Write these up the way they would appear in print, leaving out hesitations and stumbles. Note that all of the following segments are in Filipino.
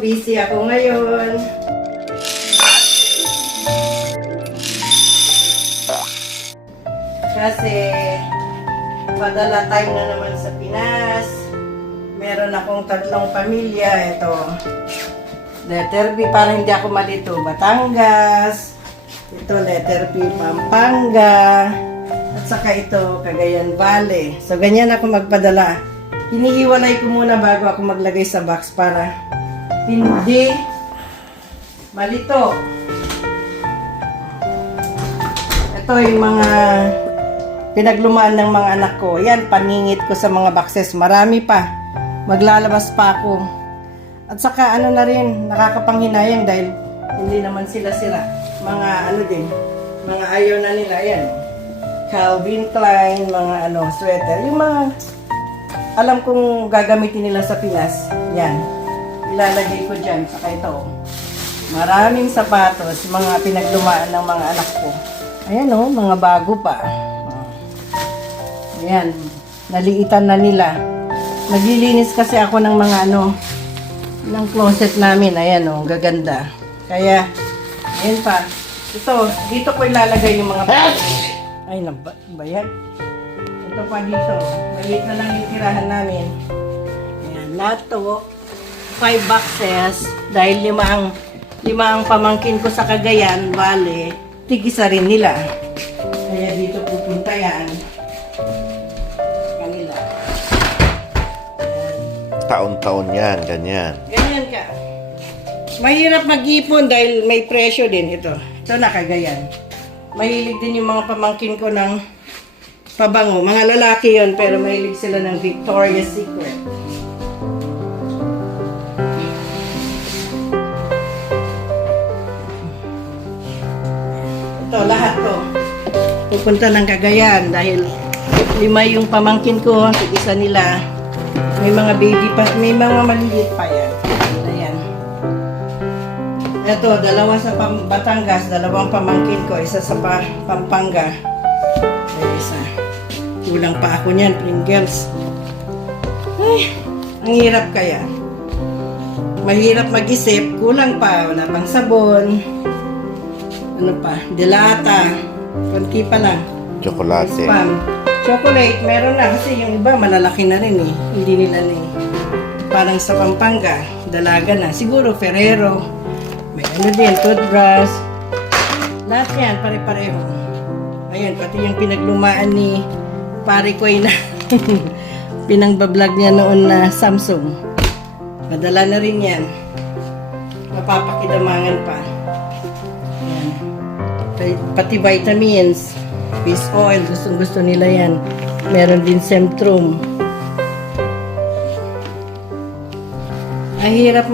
Busy ako ngayon. Kasi padala time na naman sa Pinas. Meron akong 3 pamilya. Ito, letter B para hindi ako malito. Batangas. Ito, letter B, Pampanga. At saka ito, Cagayan Valley. So, ganyan ako magpadala. Hinihiwalay ko muna bago ako maglagay sa box para hindi malito. Ito yung mga pinaglumaan ng mga anak ko. Yan, paningit ko sa mga boxes. Marami pa. Maglalabas pa ako. At saka ano na rin, nakakapanghinayang dahil hindi naman sila sila. Mga ano din, mga ayaw na nila. Yan. Calvin Klein, mga sweater. Yung mga alam kong gagamitin nila sa Pinas. Yan. Ilalagay ko dyan. Saka ito. Maraming sapatos. Mga pinaglumaan ng mga anak ko. Ayan o, mga bago pa. Ayan. Naliitan na nila. Naglilinis kasi ako ng mga ng closet namin. Ayan o, gaganda. Kaya, ayan pa. Ito, dito ko ilalagay yung mga ay, nabayan. Ito pa dito. Maliit na lang yung tirahan namin. Ayan, lahat to. 5 boxes. Dahil lima ang pamangkin ko sa Cagayan Valley. Tig-isa rin nila. Kaya dito pupunta yan. Kanila. Taon-taon yan, ganyan. Ganyan ka. Mahirap mag-ipon dahil may presyo din ito. Ito na Cagayan. Mahilig din yung mga pamangkin ko ng pabango. Mga lalaki yon pero mahilig sila ng Victoria's Secret. Ito, lahat to. Pupunta ng Cagayan dahil 5 yung pamangkin ko. Isa nila. May mga baby pa. May mga maliliit pa yan. Ayan. Ito, 2 sa Batangas. 2 pamangkin ko. Isa sa Pampanga. Ay, isa. Kulang pa ako niyan, Pringles. Ay, ang hirap kaya. Mahirap mag-isip. Kulang pa. Wala pang sabon. Ano pa? Delata. Kunti pa lang. Chocolate. Spam. Chocolate, meron na. Kasi yung iba, malalaki na rin eh. Hindi nila na eh. Parang sa Pampanga, dalaga na. Siguro, Ferrero. May din, toothbrush. Lahat yan, pare-pareho. Ayan, pati yung pinaglumaan ni pare ko na pinangbablog niya noon na Samsung. Madala na rin yan. Mapapakidamangan pa. Ayan. Pati vitamins, fish oil, gustong-gusto nila yan. Meron din Centrum. Ang hirap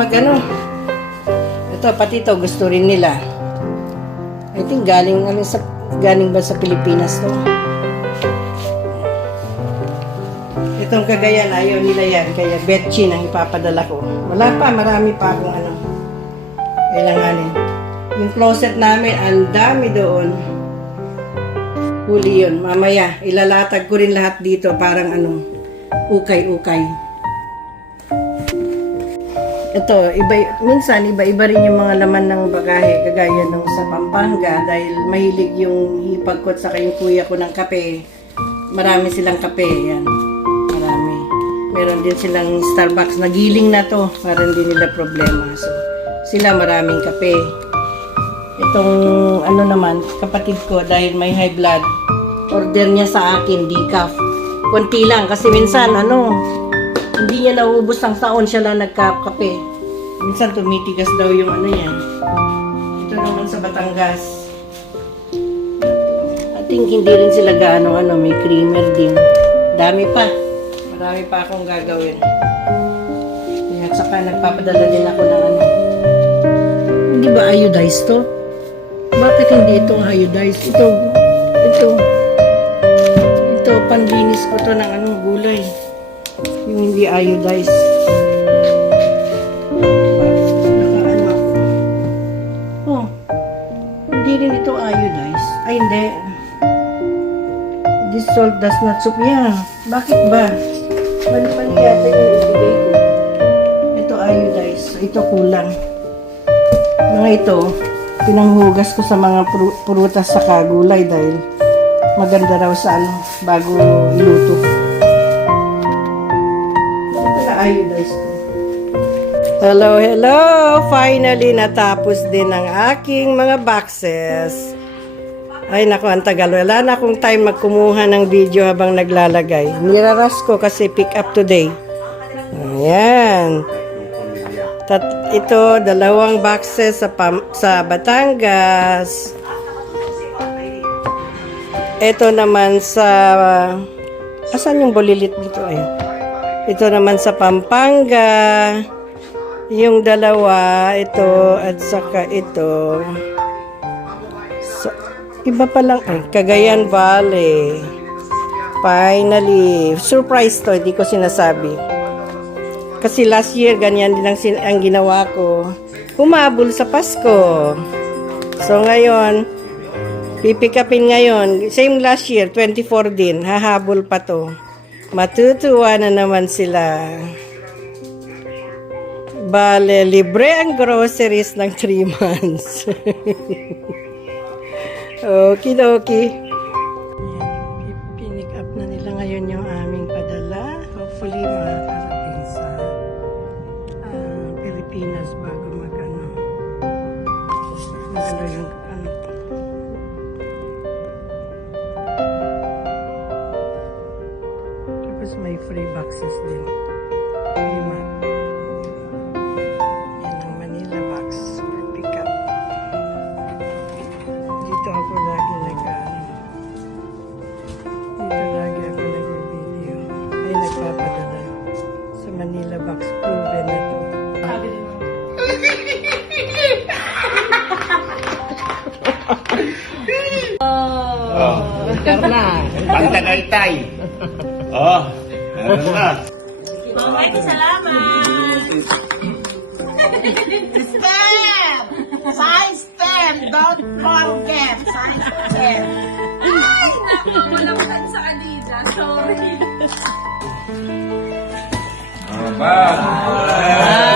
ito, pati ito, gusto rin nila. I think galing ba sa Pilipinas to? Itong Cagayan, ayaw nila yan. Kaya betchin ang ipapadala ko. Wala pa, marami pa akong kailanganin. Yung closet namin, ang dami doon. Huli yun. Mamaya, ilalatag ko rin lahat dito. Parang ukay-ukay. Ito, minsan iba-iba rin yung mga laman ng bagahe. Kagaya nung sa Pampanga. Dahil mahilig yung hipag ko at saka yung kuya ko ng kape. Marami silang kape. Yan. Marami. Meron din silang Starbucks. Nagiling na to. Para hindi nila problema. So, sila maraming kape. Itong naman, kapatid ko dahil may high blood, order niya sa akin decaf. Konti lang kasi minsan hindi niya nauubos ang taon siya lang nagkakape. Minsan tumitigas daw yung niya. Ito naman sa Batangas. I think hindi rin sila gaano may creamer din. Dami pa. Marami pa akong gagawin. At saka nagpapadala din ako ng Hindi ba iodized to? Bakit hindi ito iodized? Ito, panlinis ko to ng gulay. Yung hindi iodized. Hindi rin ito iodized. Ay, hindi. This salt does not soup. Yeah. Bakit ba? Mali-mali yata yung ibigay ko. Ito iodized. So, ito kulang. Mga ito, pinanghugas ko sa mga prutas sa kagulay dahil maganda raw sa bago iluto. Ito na iodize ko. Hello, hello! Finally, natapos din ang aking mga boxes. Ay, naku, ang tagal. Wala na akong time magkumuha ng video habang naglalagay. Niraras ko kasi pick up today. Ayan. Ito, 2 boxes sa Batangas. Ito naman sa... Asan yung bulilit dito? Ayun. Ito naman sa Pampanga. Yung 2, ito at saka ito. Iba pa lang. Cagayan Valley. Finally. Surprise to. Hindi ko sinasabi. Kasi last year, ganyan din ang ginawa ko. Humabol sa Pasko. So, ngayon, pipikapin ngayon. Same last year, 24 din. Hahabol pa to. Matutuwa na naman sila. Bale, libre ang groceries ng 3 months. Okidoki. Pinick up na nila ngayon yung aming padala. Hopefully, makakarating sa Pilipinas bago mag-ano yung ano. Tapos may free boxes din. 5. Yan ang Manila box for pick up. Dito ako lagi nag-video. Ay, nagpapadala. Sa Manila box, proven na to. Pagtagaytay. Oh, ano na? Mamay, salamat! Step! Size 10! Don't forget! Size 10! Ay, naku, malangkan sa Adidas. Sorry. Ba?